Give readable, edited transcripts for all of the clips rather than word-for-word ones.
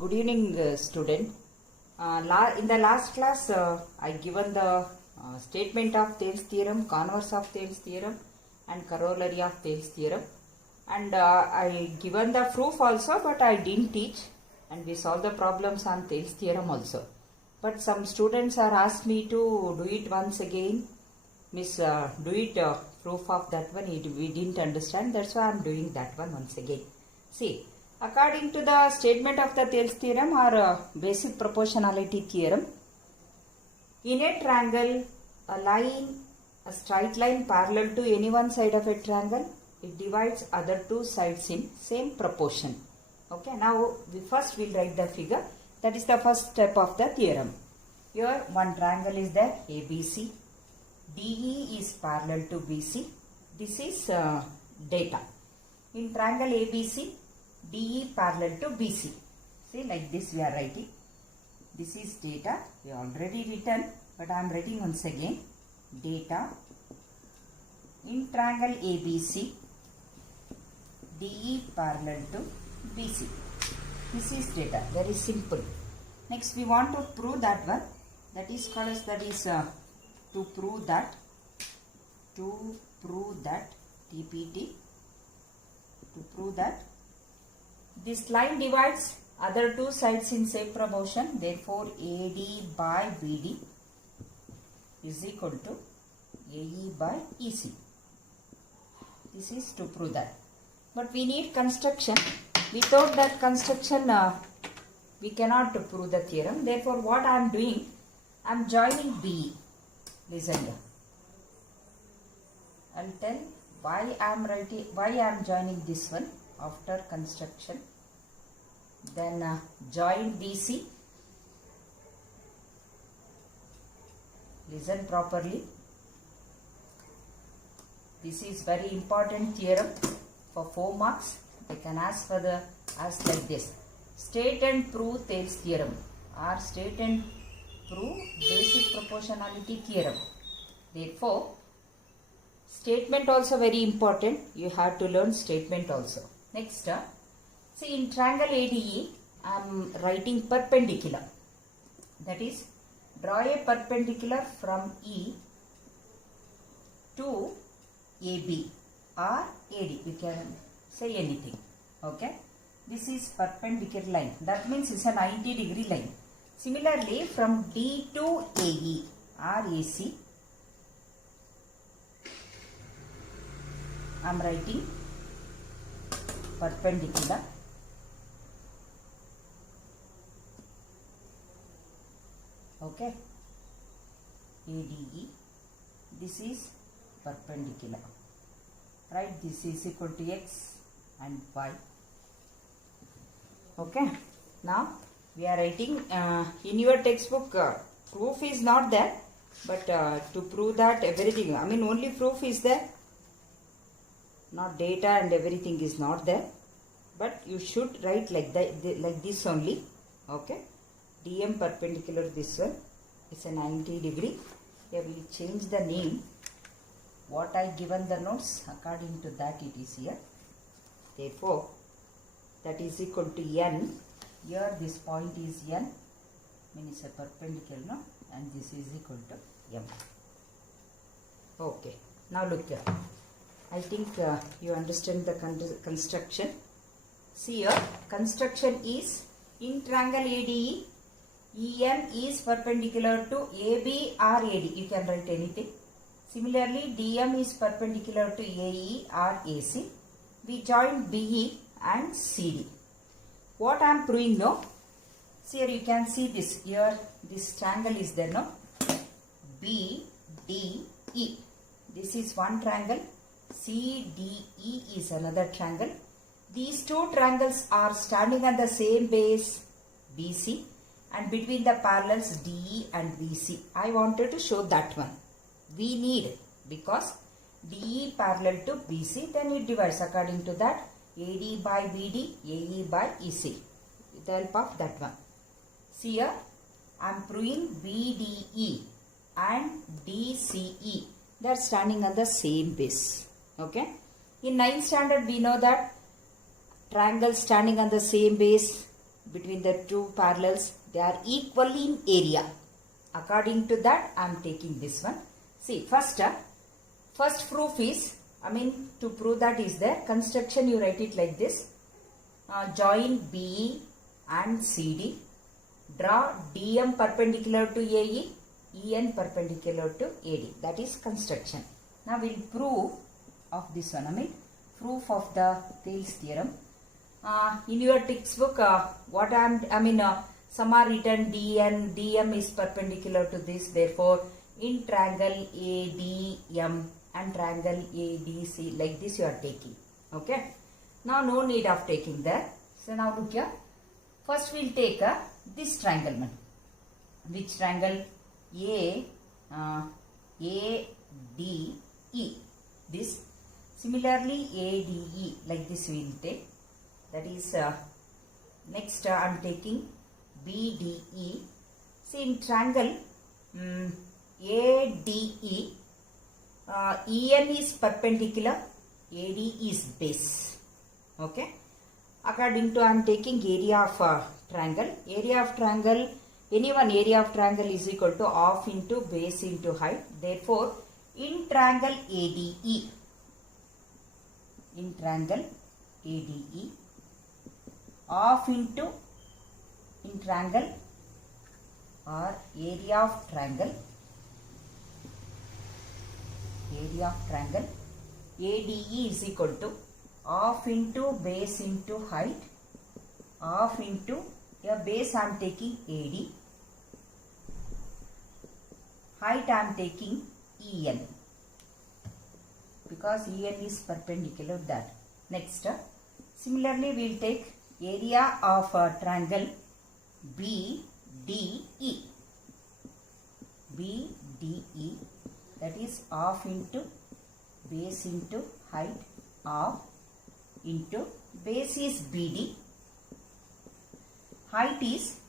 Good evening, student. In the last class, I given the statement of Thales theorem, converse of Thales theorem, and corollary of Thales theorem. And I given the proof also, but I didn't teach. And we solved the problems on Thales theorem also. But some students are asked me to do it once again. Miss, do it proof of that one. We didn't understand. That's why I am doing that one once again. See. According to the statement of the Thales theorem or basic proportionality theorem, in a triangle, a straight line parallel to any one side of a triangle, it divides other two sides in same proportion. Okay, now first we'll write the figure. That is the first step of the theorem. Here one triangle is there, ABC. DE is parallel to BC. This is data. In triangle ABC, DE parallel to BC. See, like this we are writing. This is data. We already written, but I am writing once again. Data. In triangle ABC, DE parallel to BC. This is data. Very simple. Next, we want to prove that one. That is called as to prove that TPT. To prove that this line divides other two sides in same proportion. Therefore, AD by BD is equal to AE by EC. This is to prove that. But we need construction. Without that construction, we cannot prove the theorem. Therefore, what I am doing, I am joining BE. Listen here. I'll tell why I am joining this one after construction. Then join BC. Listen properly. This is very important theorem for 4 marks. They can ask like this. State and prove Thales theorem or state and prove basic proportionality theorem. Therefore, statement also very important. You have to learn statement also. Next, see in triangle ADE, I am writing perpendicular. That is, draw a perpendicular from E to AB or AD. You can say anything. Okay. This is perpendicular line. That means it's a 90-degree line. Similarly, from D to AE or AC, I am writing perpendicular. Okay. ADE. This is perpendicular. Right. This is equal to X and Y. Okay. Now we are writing in your textbook. Proof is not there, but to prove that everything. I mean, only proof is there. Not data and everything is not there, but you should write like like this only. Okay. DM perpendicular, this one is a 90-degree. Here we change the name. What I given the notes, according to that it is here. Therefore, that is equal to N. Here this point is N. Means a perpendicular, no? And this is equal to M. Okay. Now look here. I think you understand the construction. See here, construction is in triangle ADE, EN is perpendicular to AB or AD. You can write anything. Similarly, DM is perpendicular to AE or AC. We join BE and CD. What I am proving now? See here, you can see this. Here, this triangle is there, no? BDE. This is one triangle. CDE is another triangle. These two triangles are standing on the same base BC and between the parallels DE and BC. I wanted to show that one. We need, because DE parallel to BC, then it divides according to that AD by BD, AE by EC. With the help of that one. See here, I am proving BDE and DCE. They are standing on the same base. Okay. In 9th standard, we know that triangles standing on the same base between the two parallels, they are equal in area. According to that, I am taking this one. See, first proof is, to prove that is there, construction you write it like this. Join BE and CD. Draw DM perpendicular to AE, EN perpendicular to AD. That is construction. Now we will prove of this one. Proof of the Thales theorem. In your textbook, some are written DM is perpendicular to this. Therefore, in triangle ADM and triangle ADC, like this you are taking. Okay. Now no need of taking that. So now look here. First we will take this triangle. Which triangle? ADE. This. Similarly ADE, like this we will take. That is next I am taking BDE. See, in triangle ADE, EN is perpendicular, AD is base. Okay. According to I am taking area of triangle. Area of triangle, area of triangle is equal to half into base into height. Therefore, in triangle ADE, half into in triangle or area of triangle ADE is equal to half into base into height, half into your base I am taking AD, height I am taking EN, because EN is perpendicular that. Next, similarly we will take area of triangle BDE. That is half into base into height, half into base is BD, height is,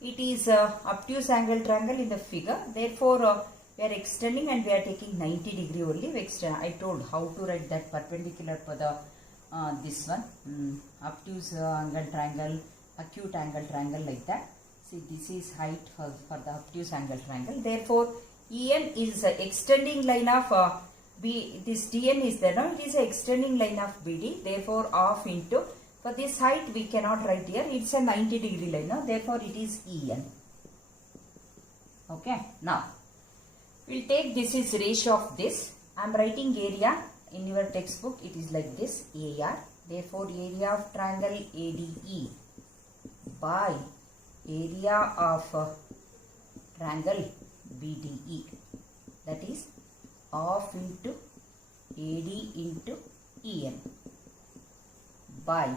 it is obtuse angle triangle in the figure. Therefore, we are extending and we are taking 90 degree only. I told how to write that perpendicular for the this one, obtuse angle triangle, acute angle triangle, like that. See, this is height for the obtuse angle triangle. Therefore, EN is extending line of this DN is there. Now it is a extending line of BD. Therefore, half into, for this height we cannot write here. It's a 90 degree line. Now, therefore, it is EN. Okay. Now, we'll take this is ratio of this. I am writing area. In your textbook, it is like this, AR. Therefore, area of triangle ADE by area of triangle BDE. That is half into AD into EN by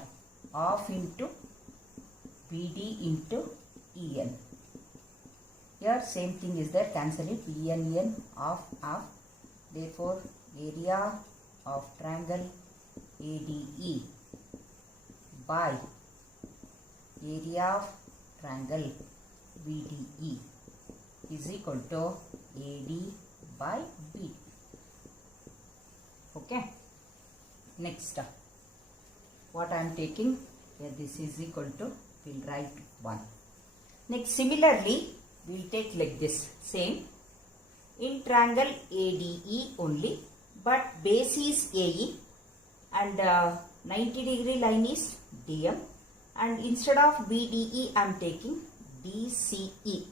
half into BD into EN. Here same thing is there. Cancel it. EN, half. Therefore, area of triangle ADE by area of triangle BDE is equal to AD by B. Okay. Next, what I am taking here, this is equal to, we will write 1. Next, similarly, we will take like this, same, in triangle ADE only, but base is AE and 90 degree line is DM, and instead of BDE I am taking DCE.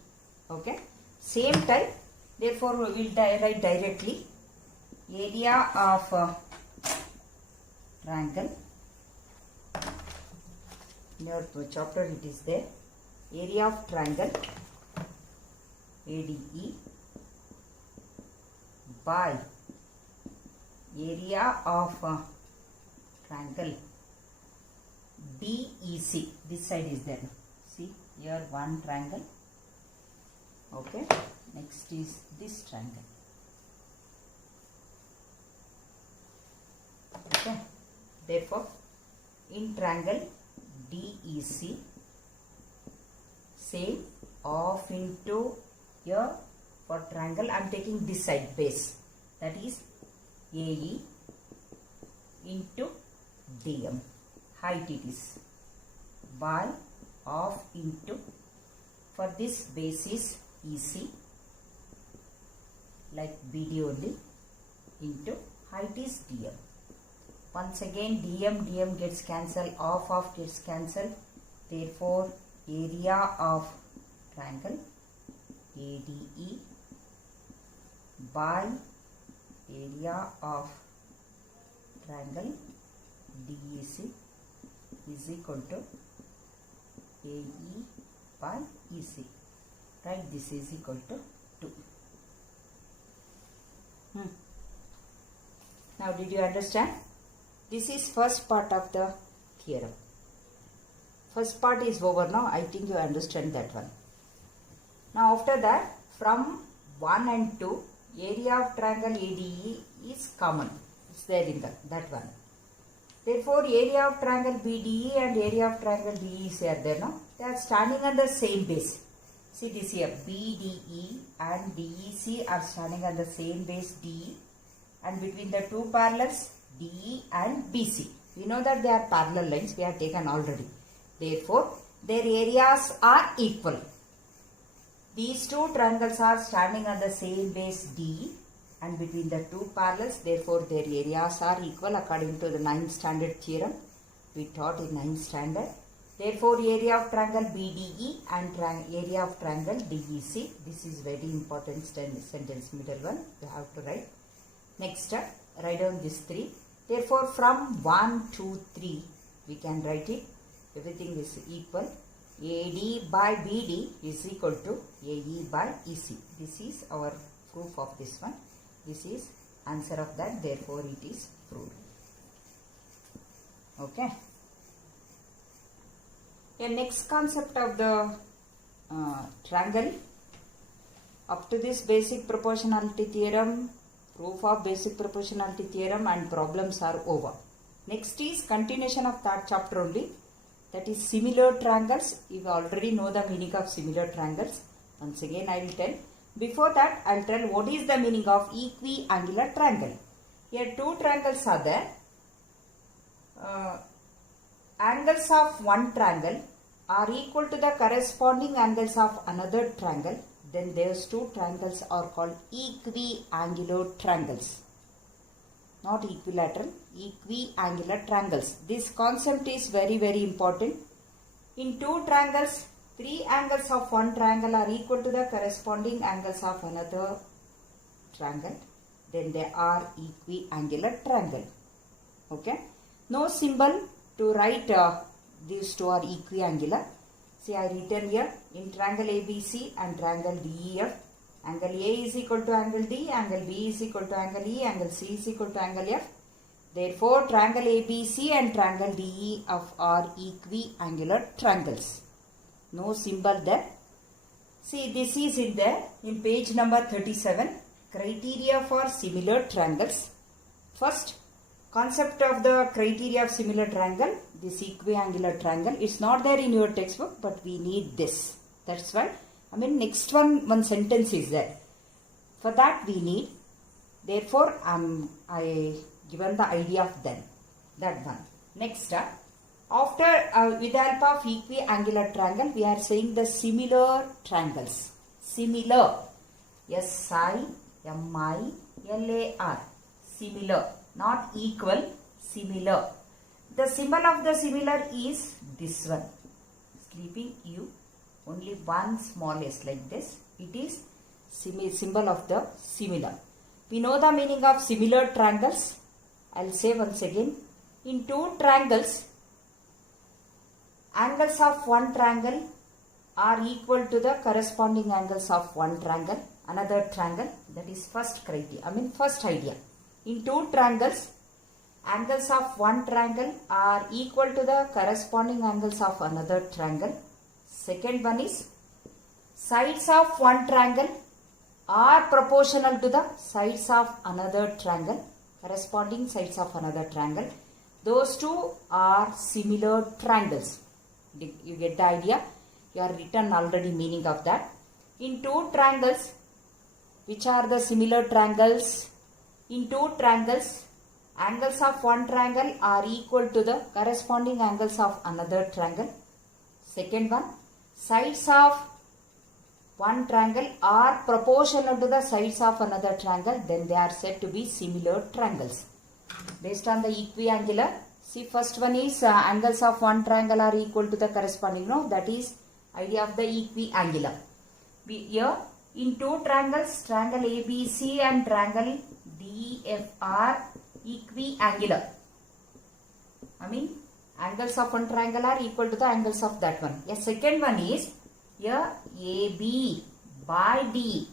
Okay, same type. Therefore, we will write directly area of triangle. In your chapter it is there. Area of triangle ADE by area of triangle DEC. This side is there. See, here one triangle. Okay. Next is this triangle. Okay. Therefore, in triangle DEC, same, half into here for triangle I am taking this side base, that is AE into DM, height it is, by of into, for this base is EC, like BD only, into height is DM. Once again DM gets cancelled, off gets cancelled. Therefore area of triangle ADE by area of triangle DEC is equal to AE by EC. Right, this is equal to 2. Now did you understand? This is first part of the theorem. First part is over now. I think you understand that one. Now after that, from 1 and 2, area of triangle ADE is common. It's there in that one. Therefore, area of triangle BDE and area of triangle DEC are there now. They are standing on the same base. See this here, BDE and DEC are standing on the same base DE, and between the two parallels DE and BC. We know that they are parallel lines. We have taken already. Therefore, their areas are equal. These two triangles are standing on the same base DE, and between the two parallels, therefore their areas are equal according to the 9th standard theorem we taught in 9th standard. Therefore, area of triangle BDE and area of triangle DEC. This is very important sentence, middle one you have to write. Next, write down this 3. Therefore, from 1, 2, 3 we can write it. Everything is equal. AD by BD is equal to AE by EC. This is our proof of this one. This is answer of that. Therefore, it is proved. Okay. The next concept of the triangle. Up to this basic proportionality theorem, proof of basic proportionality theorem and problems are over. Next is continuation of that chapter only. That is similar triangles. You already know the meaning of similar triangles. Once again I will tell. Before that I will tell what is the meaning of equiangular triangle. Here two triangles are there. Angles of one triangle are equal to the corresponding angles of another triangle. Then those two triangles are called equiangular triangles. Not equilateral, equiangular triangles. This concept is very important. In two triangles, 3 angles of one triangle are equal to the corresponding angles of another triangle. Then they are equiangular triangle. Okay. No symbol to write these two are equiangular. See, I written here in triangle ABC and triangle DEF. Angle A is equal to angle D, angle B is equal to angle E, angle C is equal to angle F. Therefore, triangle ABC and triangle DEF are equiangular triangles. No symbol there. See, this is in there in page number 37. Criteria for similar triangles. First, concept of the criteria of similar triangle. This equiangular triangle is not there in your textbook, but we need this. That's why. Next one sentence is there. For that we need. Therefore, I given the idea of them. That one. Next, after with the help of equiangular triangle, we are saying the similar triangles. Similar. S-I-M-I-L-A-R. Similar. Not equal. Similar. The symbol of the similar is this one. Sleeping U. Only one small s like this. It is symbol of the similar. We know the meaning of similar triangles. I will say once again. In two triangles, angles of one triangle are equal to the corresponding angles of one triangle, another triangle. That is first criteria. First idea. In two triangles, angles of one triangle are equal to the corresponding angles of another triangle. Second one is sides of one triangle are proportional to the sides of another triangle, corresponding sides of another triangle. Those two are similar triangles. You get the idea? You are written already meaning of that. In two triangles, which are the similar triangles? In two triangles, angles of one triangle are equal to the corresponding angles of another triangle. Second one, sides of one triangle are proportional to the sides of another triangle, then they are said to be similar triangles. Based on the equiangular, see, first one is angles of one triangle are equal to the corresponding, no, that is idea of the equiangular. Here in two triangles, triangle ABC and triangle DEF are equiangular. I mean, angles of one triangle are equal to the angles of that one. A second one is here AB by D.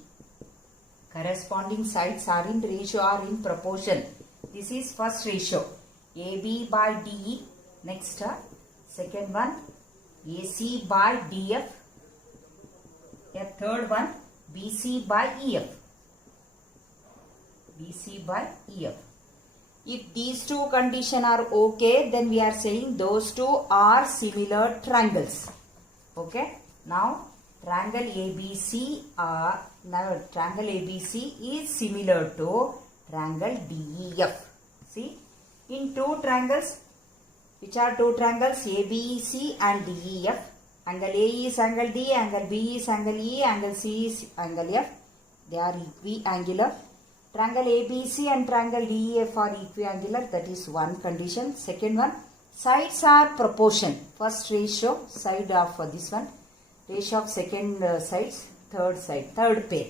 Corresponding sides are in ratio or in proportion. This is first ratio. AB by DE. Next, second one AC by DF. A third one BC by EF. BC by EF. If these two conditions are okay, then we are saying those two are similar triangles. Okay. Now triangle ABC is similar to triangle DEF. See, in two triangles, which are two triangles ABC and DEF, angle A is angle D, angle B is angle E, angle C is angle F. They are equiangular. Triangle ABC and triangle DEF are equiangular. That is one condition. Second one, sides are proportion. First ratio, side of this one. Ratio of second sides, third pair.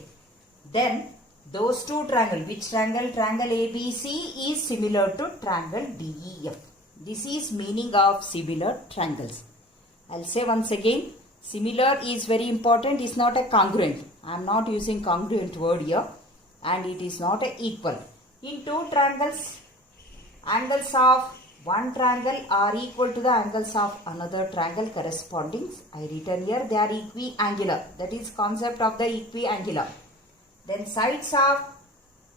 Then those two triangles, which triangle? Triangle ABC is similar to triangle DEF. This is meaning of similar triangles. I'll say once again, similar is very important. It's not a congruent. I am not using congruent word here. And it is not a equal. In two triangles, angles of one triangle are equal to the angles of another triangle corresponding. I written here, they are equiangular. That is concept of the equiangular. Then sides of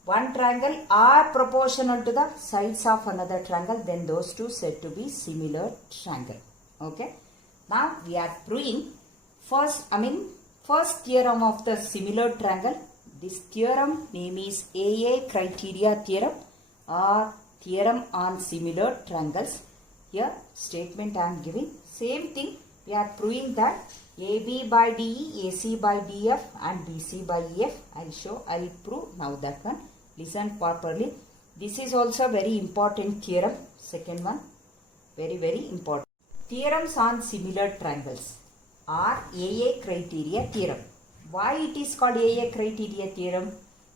one triangle are proportional to the sides of another triangle. Then those two said to be similar triangle. Okay. Now we are proving first theorem of the similar triangle. This theorem name is AA criteria theorem or theorem on similar triangles. Here statement I am giving. Same thing, we are proving that AB by DE, AC by DF and BC by EF. I will prove now that one. Listen properly. This is also very important theorem. Second one, very important. Theorems on similar triangles are AA criteria theorem. Why it is called AA criteria theorem?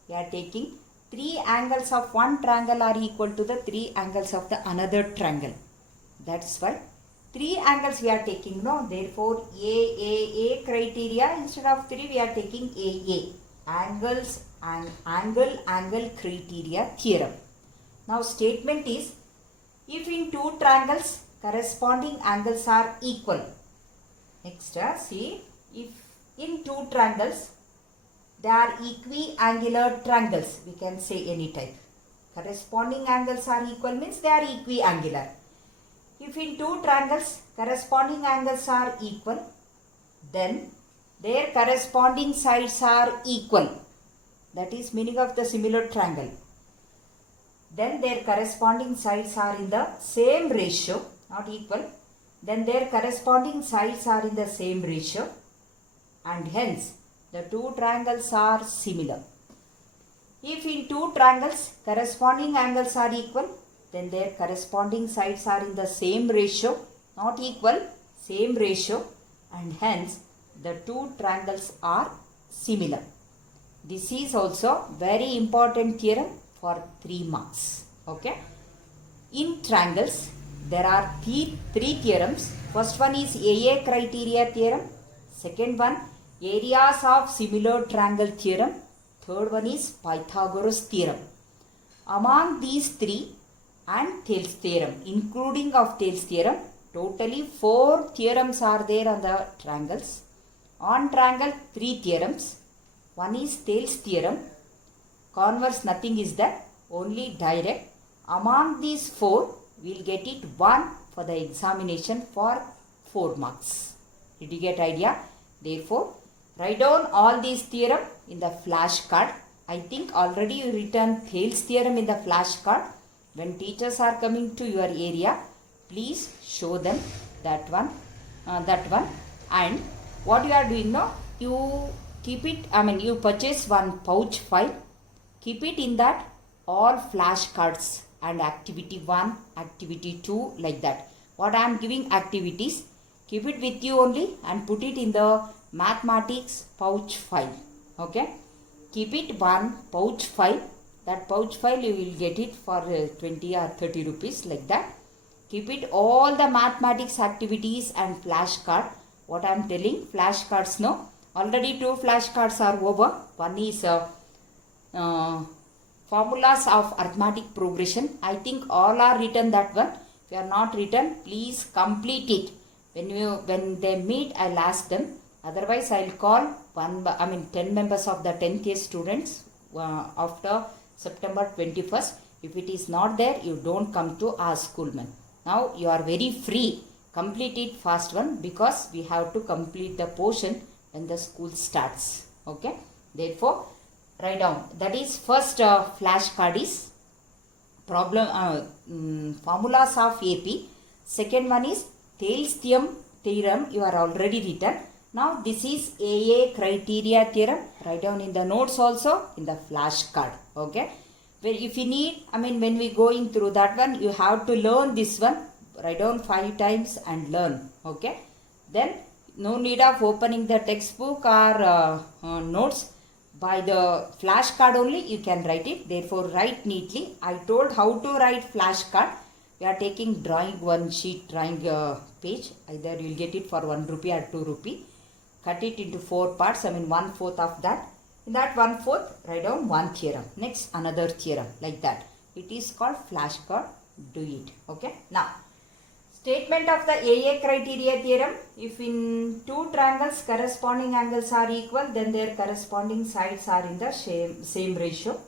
We are taking three angles of one triangle are equal to the three angles of the another triangle. That's why three angles we are taking. No, therefore AAA criteria, instead of three we are taking AA. Angles and angle criteria theorem. Now statement is, if in two triangles corresponding angles are equal. Next, see, if in two triangles, they are equiangular triangles. We can say any type. Corresponding angles are equal means they are equiangular. If in two triangles, corresponding angles are equal, then their corresponding sides are equal. That is meaning of the similar triangle. Then their corresponding sides are in the same ratio, not equal. Then their corresponding sides are in the same ratio. And hence, the two triangles are similar. If in two triangles, corresponding angles are equal, then their corresponding sides are in the same ratio, not equal, same ratio, and hence, the two triangles are similar. This is also very important theorem for 3 marks. Okay. In triangles, there are three theorems. First one is AA criteria theorem. Second one, areas of similar triangle theorem. Third one is Pythagoras theorem. Among these three and Thales theorem, including of Thales theorem, totally 4 theorems are there on the triangles. On triangle, 3 theorems. One is Thales theorem. Converse, nothing is there, only direct. Among these 4, we will get it 1 for the examination for 4 marks. Did you get idea? Therefore, write down all these theorem in the flashcard. I think already you written Thales theorem in the flashcard. When teachers are coming to your area, please show them that one. And what you are doing now, you keep it, you purchase one pouch file, keep it in that all flashcards and activity 1, activity 2, like that. What I am giving activities, keep it with you only and put it in the mathematics pouch file. Okay, keep it one pouch file. That pouch file you will get it for 20 or 30 rupees, like that. Keep it all the mathematics activities and flashcard. What I am telling, flashcards, no, already 2 flashcards are over. One is formulas of arithmetic progression. I think all are written, that one. If you are not written, please complete it. When they meet, I'll ask them. Otherwise, I'll call 10 members of the 10th year students after September 21st. If it is not there, you don't come to our school, man. Now you are very free. Complete it fast one, because we have to complete the portion when the school starts. Okay. Therefore, write down. That is first flashcard is formulas of AP. Second one is Thales theorem. You are already written. Now this is AA criteria theorem. Write down in the notes also, in the flashcard. Okay. If you need, when we going through that one, you have to learn this one. Write down 5 times and learn. Okay. Then no need of opening the textbook or notes. By the flashcard only you can write it. Therefore, write neatly. I told how to write flashcard. We are taking drawing one sheet, drawing page. Either you will get it for 1 rupee or 2 rupee. Cut it into 4 parts. 1/4 of that. In that 1/4, write down one theorem. Next, another theorem, like that. It is called flashcard. Do it. Okay. Now, statement of the AA criteria theorem. If in 2 triangles corresponding angles are equal, then their corresponding sides are in the same ratio,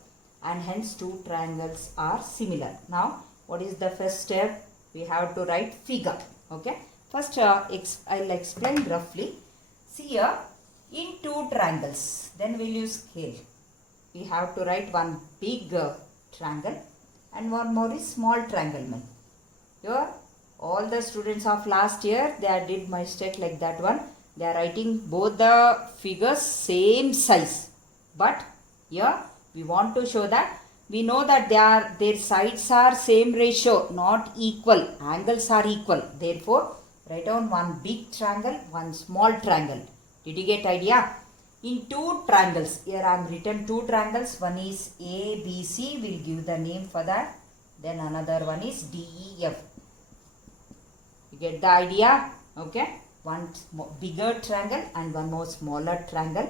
and hence 2 triangles are similar. Now, what is the first step? We have to write figure. Okay. First, I'll explain roughly. See here, in 2 triangles, then we'll use scale. We have to write one big triangle and one more is small triangle. Here, all the students of last year, they did mistake like that one. They are writing both the figures same size. But here, we want to show that we know that their sides are same ratio, not equal. Angles are equal. Therefore, write down one big triangle, one small triangle. Did you get idea? In 2 triangles, here I am written 2 triangles. One is ABC, we'll give the name for that. Then another one is DEF. You get the idea? Okay. One bigger triangle and one more smaller triangle.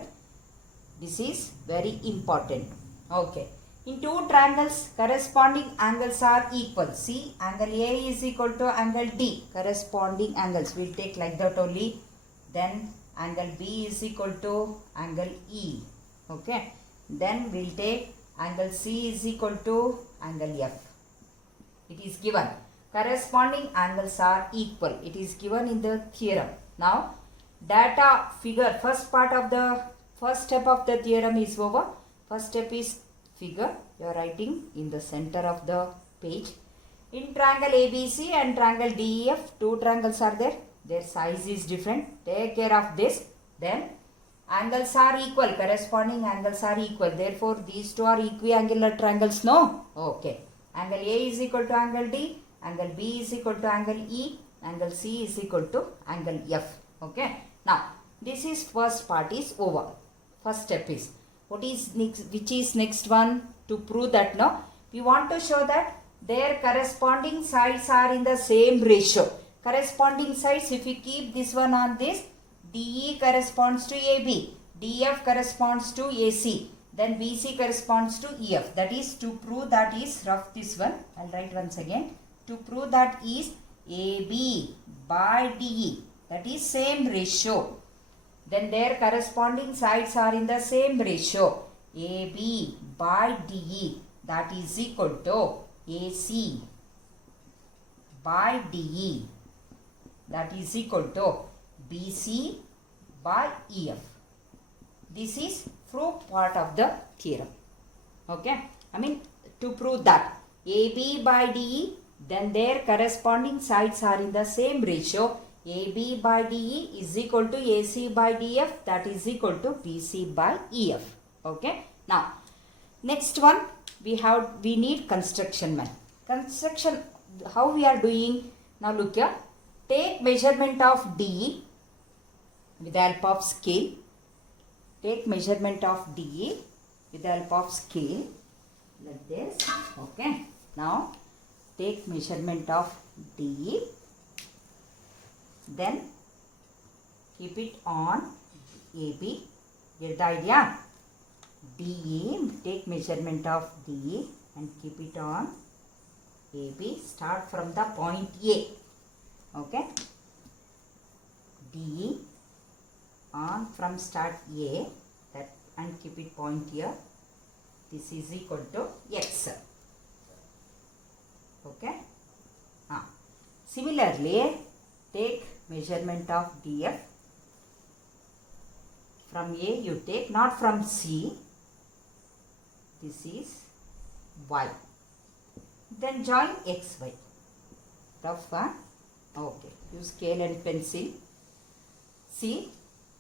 This is very important. Okay. In 2 triangles, corresponding angles are equal. See, angle A is equal to angle D. Corresponding angles. We'll take like that only. Then angle B is equal to angle E. Okay. Then we'll take angle C is equal to angle F. It is given. Corresponding angles are equal. It is given in the theorem. Now, data figure. First step of the theorem is over. First step is figure. You are writing in the center of the page. In triangle ABC and triangle DEF, 2 triangles are there. Their size is different. Take care of this. Then angles are equal. Corresponding angles are equal. Therefore, these 2 are equiangular triangles. No? Okay. Angle A is equal to angle D. Angle B is equal to angle E. Angle C is equal to angle F. Okay. Now, this is first part is over. First step is. What is next? Which is next one? To prove that no, we want to show that their corresponding sides are in the same ratio. Corresponding sides, if we keep this one on this, DE corresponds to AB, DF corresponds to AC, then BC corresponds to EF. That is to prove that is rough this one. I'll write once again. To prove that is AB by DE. That is same ratio. Then their corresponding sides are in the same ratio. AB by DE. That is equal to AC by DE. That is equal to BC by EF. This is proof part of the theorem. Okay. To prove that AB by DE, then their corresponding sides are in the same ratio. AB by DE is equal to AC by DF, that is equal to BC by EF. Okay. Now, next one we need construction man. Construction, how we are doing? Now look here. Take measurement of DE with the help of scale. Take measurement of DE with the help of scale like this. Okay. Now take measurement of DE. Then keep it on AB. Get the idea? DE, take measurement of DE and keep it on AB. Start from the point A. Okay. DE on from start A, that, and keep it point here. This is equal to X. Okay. Similarly, take measurement of DF. From A you take, not from C. This is Y. Then join XY. Tough, huh? Okay. Use scale and pencil. See,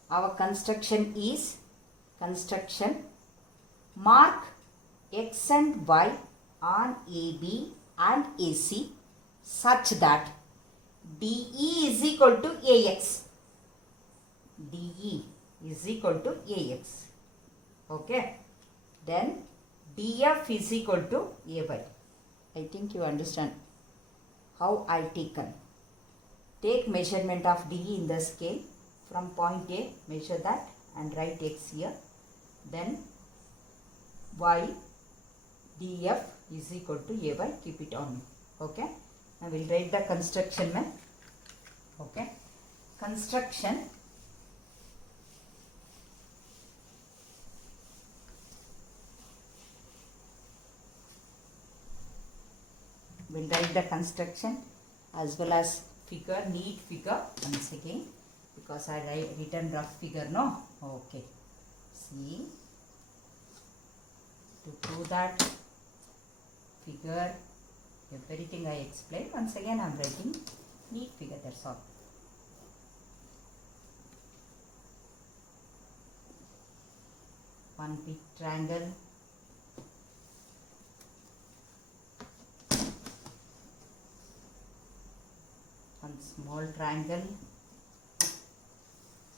our construction is construction. Mark X and Y on AB and AC such that DE is equal to AX. DE is equal to AX. Okay. Then DF is equal to AY. I think you understand how I taken. Take measurement of DE in the scale. From point A, measure that and write X here. Then Y DF is equal to AY. Keep it on. Okay. Now we'll write the construction man. Okay. Construction. We'll write the construction as well as figure, neat figure once again, because I written rough figure, no? Okay. See, to prove that figure, everything I explained, once again I am writing neat figure, that's all. One big triangle, one small triangle.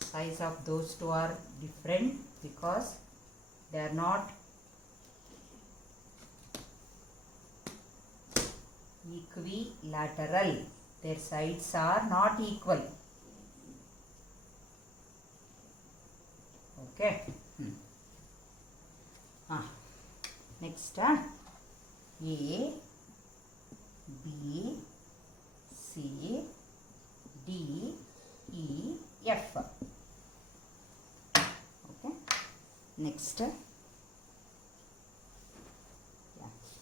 Size of those two are different because they are not equilateral. Their sides are not equal. Okay. Next, A, B, C, D, E, F. Okay. Next,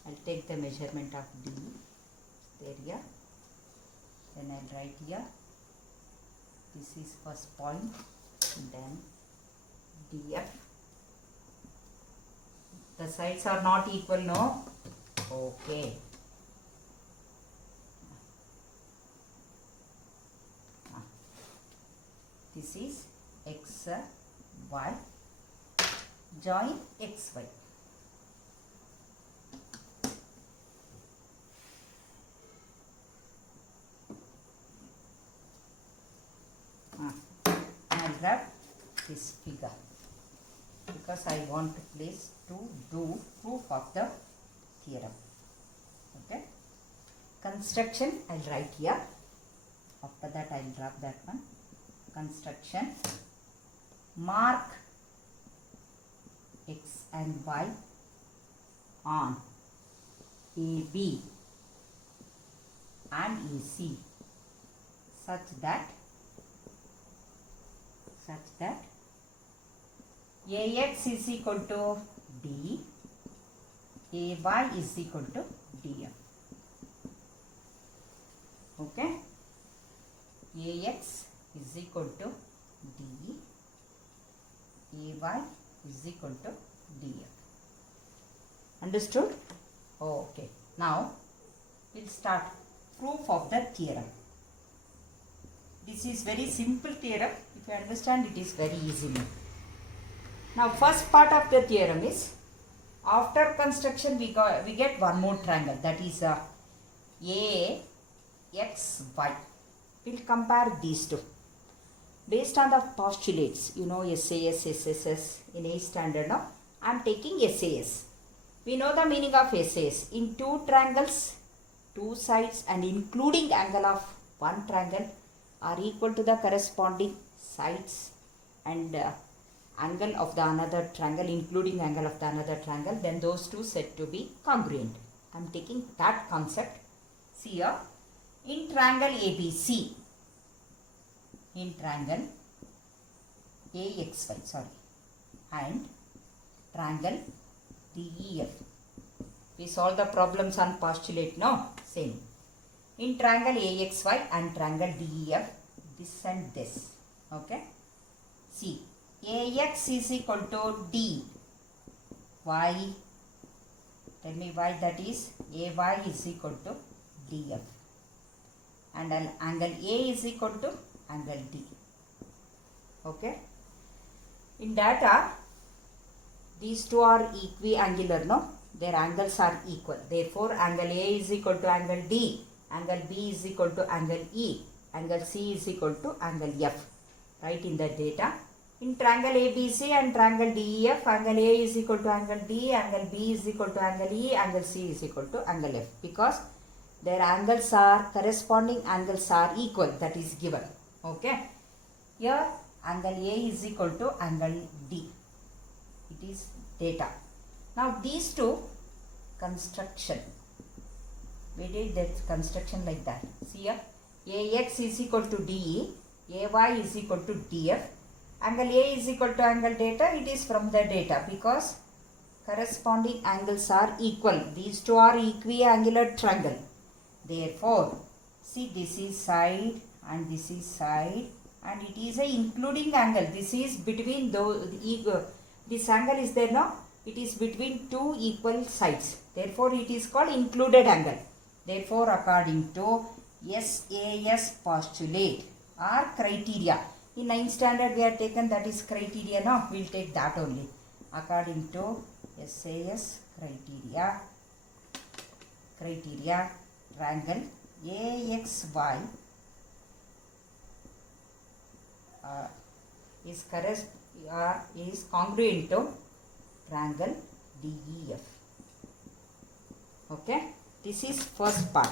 I'll take the measurement of D area. Then I'll write here. This is first point. Then DF. The sides are not equal, no? Okay. This is X, Y. Join XY. I'll grab this figure because I want to place to do proof of the theorem. Okay. Construction I'll write here. After that I'll drop that one. Construction. Mark X and Y on AB and AC such that AX is equal to D, AY is equal to DF. Okay. AX is equal to D, AY is equal to DF. Understood? Okay. Now we'll start proof of the theorem. This is very simple theorem. If you understand, it is very easy. Now first part of the theorem is, after construction we get one more triangle, that is AXY. We'll compare these two. Based on the postulates, you know SAS, SSS in 8th standard now. I am taking SAS. We know the meaning of SAS. In two triangles, two sides and including angle of one triangle are equal to the corresponding sides and angle of the another triangle, including angle of the another triangle, then those two said to be congruent. I am taking that concept. See here, in triangle ABC, in triangle AXY, and triangle DEF. We solve the problems on postulate, no? Same. In triangle AXY and triangle DEF, this and this. Okay? See, AX is equal to D. Why? Tell me why that is. AY is equal to DF. And angle A is equal to angle D. Okay? In data, these two are equiangular, no? Their angles are equal. Therefore, angle A is equal to angle D. Angle B is equal to angle E. Angle C is equal to angle F. Right in the data. In triangle ABC and triangle DEF, angle A is equal to angle D, angle B is equal to angle E, angle C is equal to angle F. Because their angles are, corresponding angles are equal. That is given. Okay. Here, angle A is equal to angle D. It is data. Now these two, construction. We did that construction like that. See here, AX is equal to DE, AY is equal to DF. Angle A is equal to angle data. It is from the data because corresponding angles are equal. These two are equiangular triangle. Therefore, see, this is side and this is side, and it is a including angle. This is between those, this angle is there now. It is between two equal sides. Therefore, it is called included angle. Therefore, according to SAS postulate or criteria, in 9th standard we have taken that is criteria. Now we will take that only. According to SAS criteria, triangle AXY is congruent to triangle DEF. Okay, this is first part.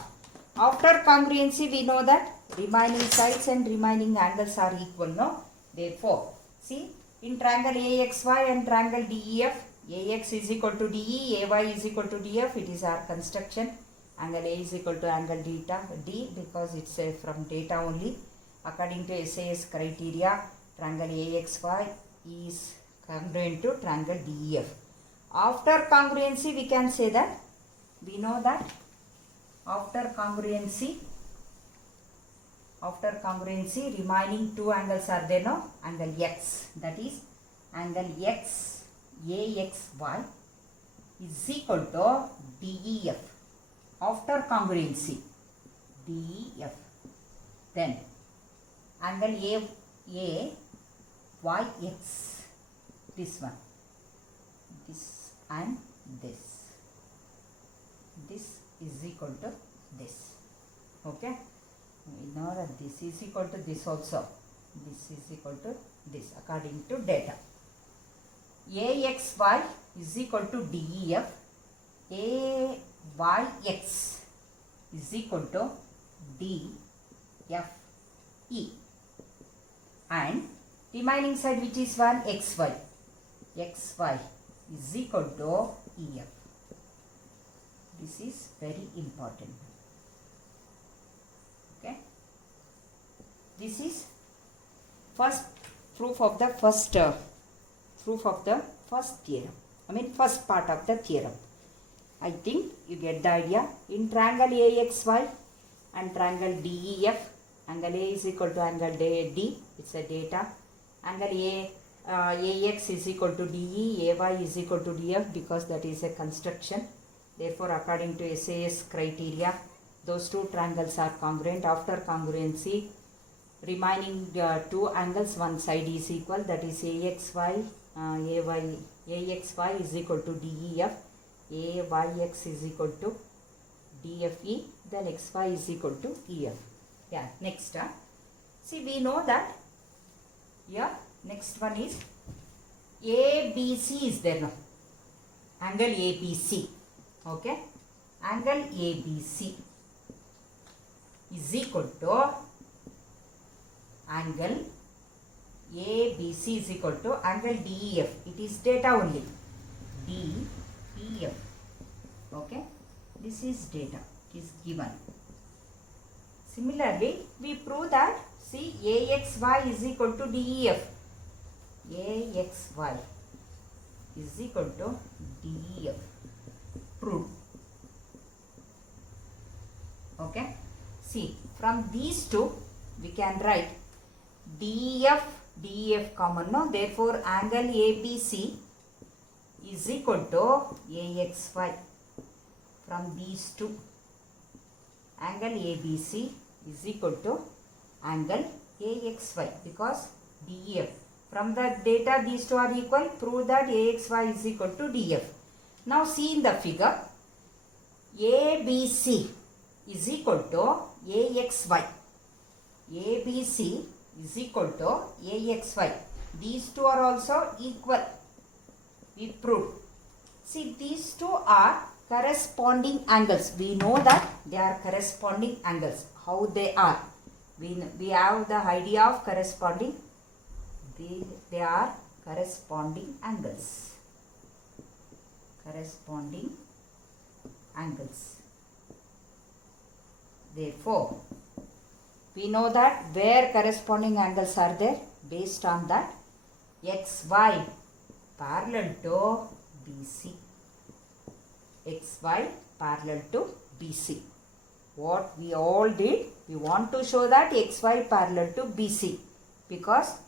After congruency, we know that remaining sides and remaining angles are equal, no? Therefore, see, in triangle AXY and triangle DEF, AX is equal to DE, AY is equal to DF. It is our construction. Angle A is equal to angle D because it's from data only. According to SAS criteria, triangle AXY is congruent to triangle DEF. After congruency, we can say that, we know that after congruency, remaining two angles are there, no? Angle X, that is angle X AXY is equal to DEF. After congruency, DEF. Then angle AYX, this one, this and this is equal to this. Okay, we know that this is equal to this also, this is equal to this according to data. AXY is equal to DEF, AYX is equal to DFE, and remaining side, which is one, XY is equal to EF. This is very important. Okay, this is first proof of the first theorem. First part of the theorem. I think you get the idea. In triangle AXY and triangle DEF, angle A is equal to angle D. It's a data. Angle AX is equal to DE, AY is equal to DF because that is a construction. Therefore, according to SAS criteria, those two triangles are congruent. After congruency, remaining two angles, one side is equal, that is AXY, AXY is equal to DEF, AYX is equal to DFE, then XY is equal to EF. Yeah, next. See, we know that. Yeah, next one is ABC is there now. Angle ABC. Okay. Angle ABC is equal to angle ABC is equal to angle DEF. It is data only. DEF. Okay. This is data. It is given. Similarly, we prove that, see, AXY is equal to DEF. AXY is equal to DEF. Proved. Okay. See, from these two, we can write DEF common, no? Therefore, angle ABC is equal to AXY. From these two, angle ABC is equal to angle AXY, because DEF. From the data, these two are equal. Prove that AXY is equal to DF. Now see in the figure, ABC is equal to AXY. ABC is equal to AXY. These two are also equal. We proved. See, these two are corresponding angles. We know that they are corresponding angles. How they are? We have the idea of corresponding. They are corresponding angles. Corresponding angles. Therefore, we know that where corresponding angles are there, based on that, XY parallel to BC. XY parallel to BC. What we all did, we want to show that XY parallel to BC, because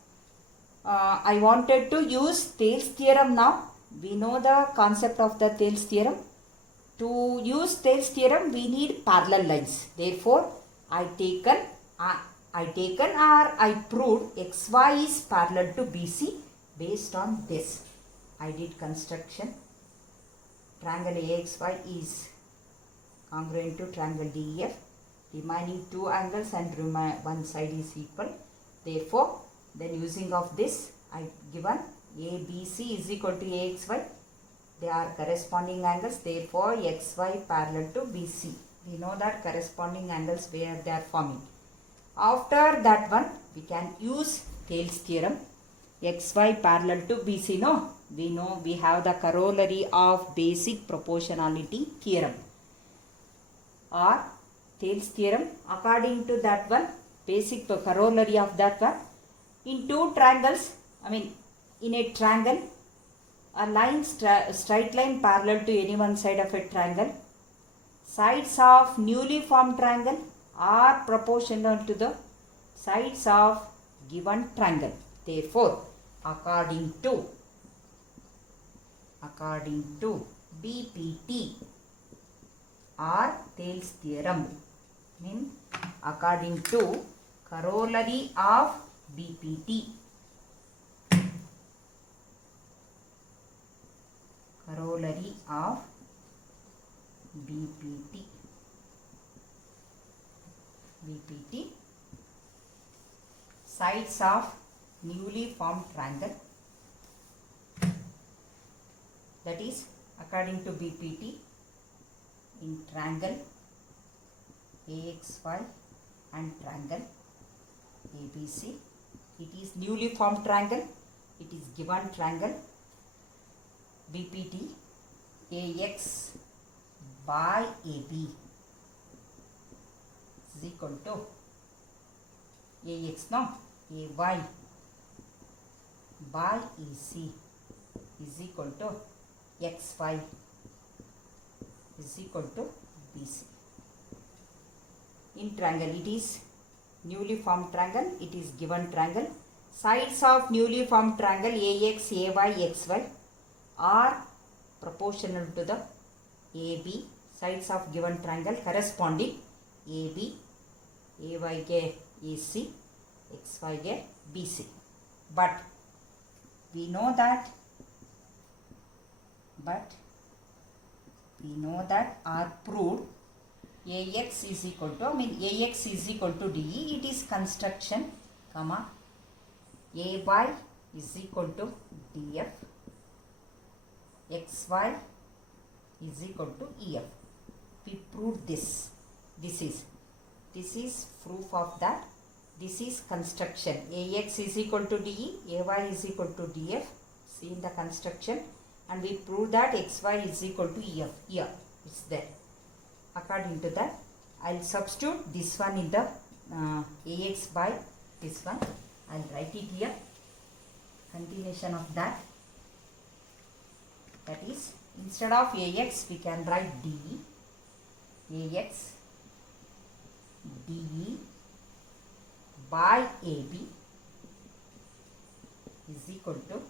I wanted to use Thales theorem now. We know the concept of the Thales theorem. To use Thales theorem, we need parallel lines. Therefore, I proved XY is parallel to BC based on this. I did construction. Triangle AXY is congruent to triangle DEF. Remaining two angles and one side is equal. Therefore, then using of this, I given ABC is equal to AXY. They are corresponding angles. Therefore, XY parallel to BC. We know that corresponding angles where they are forming. After that one, we can use Thales theorem. XY parallel to BC. No, we know we have the corollary of basic proportionality theorem or Thales theorem. According to that one, basic corollary of that one, in two triangles, in a triangle, a line, straight line parallel to any one side of a triangle, sides of newly formed triangle are proportional to the sides of given triangle. Therefore, according to BPT or Thales theorem, according to corollary of BPT, corollary of BPT, sides of newly formed triangle, that is according to BPT, in triangle AXY and triangle ABC, it is newly formed triangle, it is given triangle BPT AX by AB is equal to AX, no, AY by EC is equal to XY is equal to BC. In triangle, it is newly formed triangle, it is given triangle. Sides of newly formed triangle AX, AY, XY are proportional to the AB. Sides of given triangle corresponding AB, AYK, AC XYA BC. But we know that or proved AX is equal to, AX is equal to DE. It is construction, comma, AY is equal to DF, XY is equal to EF. We proved this. This is proof of that. This is construction. AX is equal to DE, AY is equal to DF. See in the construction. And we proved that XY is equal to EF. Here, it's there. According to that, I'll substitute this one in the AX by this one. I'll write it here. Continuation of that. That is, instead of AX, we can write DE. AX, DE by AB is equal to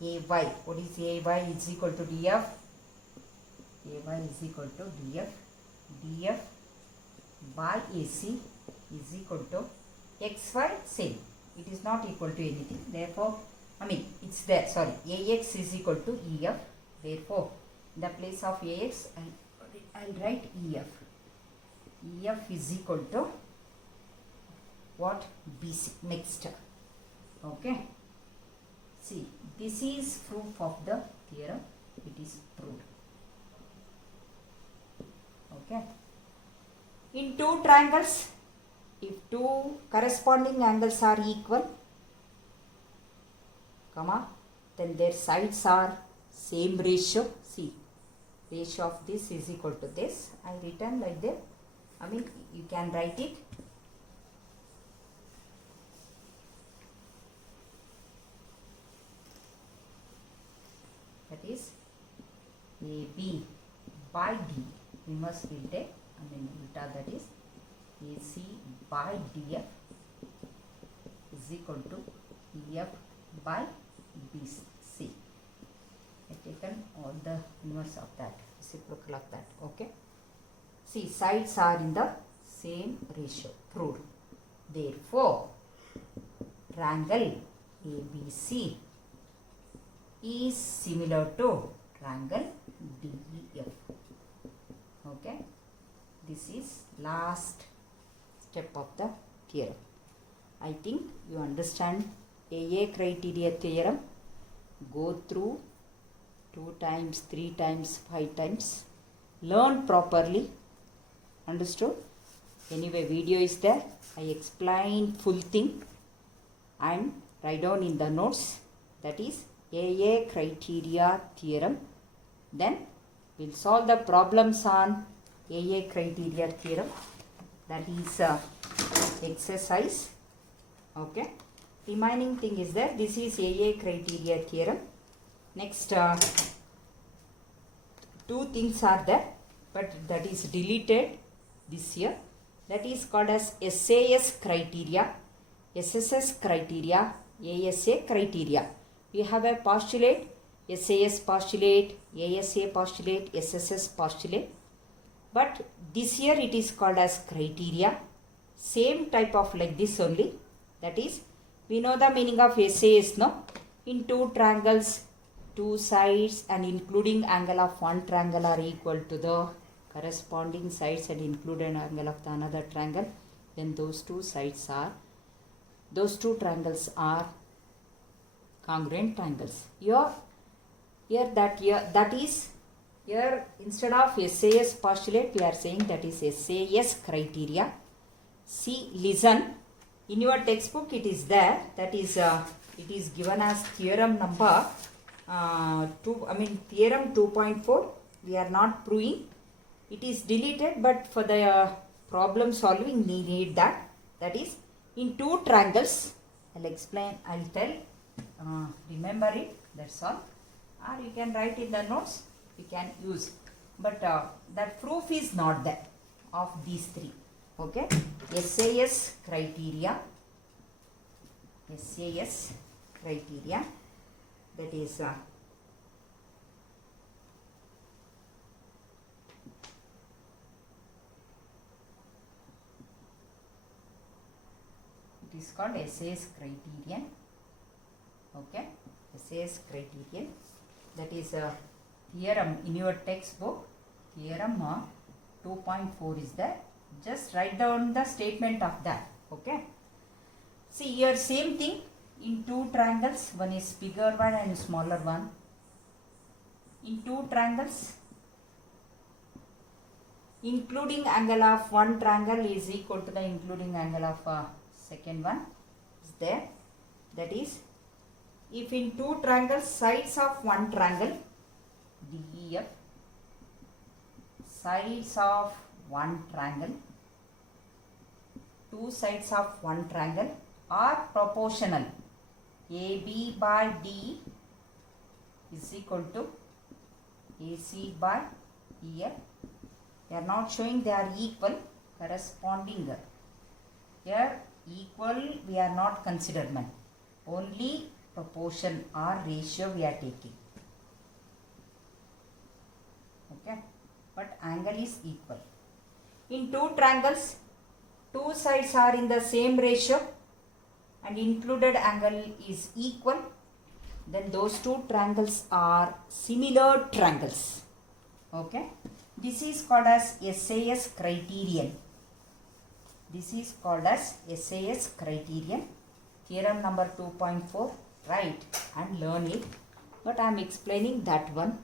AY. What is AY? Is equal to DF. AY is equal to DF. DF by AC is equal to XY, same. It is not equal to anything. Therefore, it's there. Sorry. AX is equal to EF. Therefore, in the place of AX, I'll write EF. EF is equal to what? BC. Next. Okay. See, this is proof of the theorem. It is proved. Okay. In two triangles, if two corresponding angles are equal, comma, then their sides are same ratio. See, ratio of this is equal to this. I written like that. You can write it. That is AB by D. We must retake. That is AC by DF is equal to EF by BC. I taken all the inverse of that, reciprocal of that. Okay. See, sides are in the same ratio. Proved. Therefore, triangle ABC is similar to triangle DEF. Okay. This is last step of the theorem. I think you understand AA criteria theorem. Go through 2 times, 3 times, 5 times. Learn properly. Understood? Anyway, video is there. I explain full thing and write down in the notes. That is AA criteria theorem. Then we'll solve the problems on AA criteria theorem. That is exercise. Okay. Remaining thing is that this is AA criteria theorem. Next, 2 things are there, but that is deleted this year. That is called as SAS criteria, SSS criteria, ASA criteria. We have a postulate, SAS postulate, ASA postulate, SSS postulate. But this year it is called as criteria. Same type of like this only. That is, we know the meaning of SAS, no? In 2 triangles, 2 sides and including angle of one triangle are equal to the corresponding sides and included angle of the another triangle. Then those 2 triangles are congruent triangles. Here instead of SAS postulate, we are saying that is SAS criteria. See, listen. In your textbook it is there. That is it is given as theorem number theorem 2.4. We are not proving. It is deleted, but for the problem solving we need that. That is, in 2 triangles. I'll explain. I'll tell. Remember it. That's all. Or you can write in the notes. You can use. But that proof is not there of these 3. Okay. SAS criteria. SAS criteria. That is it It is called SAS criterion. Okay, SAS criterion. That is a theorem in your textbook. Theorem 2.4 is there. Just write down the statement of that. Okay. See here, same thing in two triangles. One is bigger one and smaller one. In two triangles, including angle of one triangle is equal to the including angle of second one is there. That is, if in two triangles, sides of one triangle, DEF, sides of one triangle, two sides of one triangle are proportional, AB by DE is equal to AC by EF. They are not showing they are equal, corresponding. Here equal we are not considering, only proportion or ratio we are taking. Okay, but angle is equal. In two triangles, two sides are in the same ratio and included angle is equal, then those two triangles are similar triangles. Okay, this is called as SAS criterion. This is called as SAS criterion. Theorem number 2.4. Write and learn it. But I am explaining that one.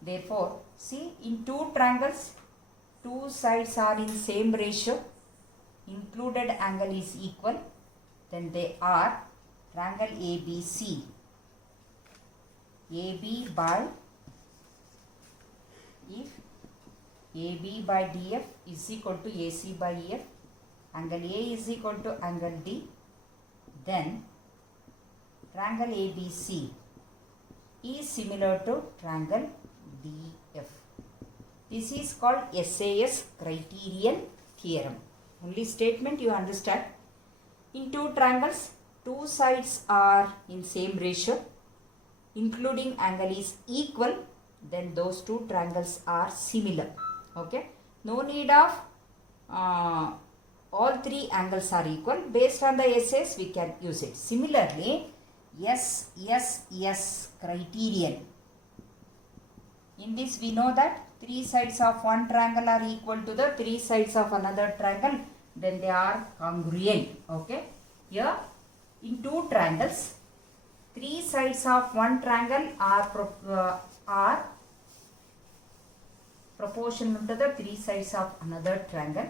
Therefore, see, in two triangles, two sides are in same ratio, included angle is equal, then they are triangle ABC. AB by, if AB by DF is equal to AC by EF, angle A is equal to angle D, then triangle ABC is similar to triangle DF. This is called SAS criterion theorem. Only statement you understand. In two triangles, two sides are in same ratio, including angle is equal, then those two triangles are similar. Okay, no need of all three angles are equal. Based on the SAS we can use it. Similarly, SSS criterion. In this we know that three sides of one triangle are equal to the three sides of another triangle, then they are congruent. Okay, here in two triangles, three sides of one triangle are proportional to the three sides of another triangle.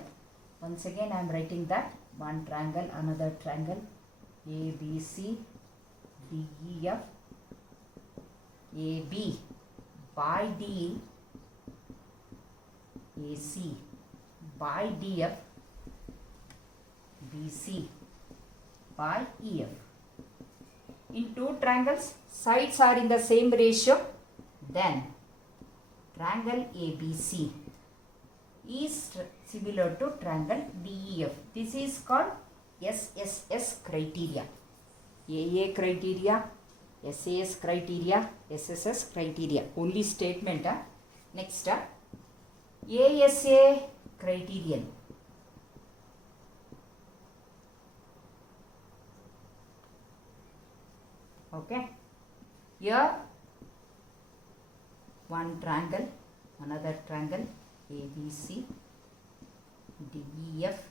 Once again I am writing that one triangle, another triangle, ABC, DEF, AB by DE, AC by DF, BC by EF. In two triangles, sides are in the same ratio, then triangle ABC is similar to triangle DEF. This is called SSS criteria. AA criteria, SAS criteria, SSS criteria. Only statement. Next, ASA criterion. Okay, here one triangle, another triangle, ABC, DEF.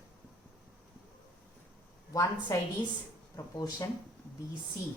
One side is proportion BC.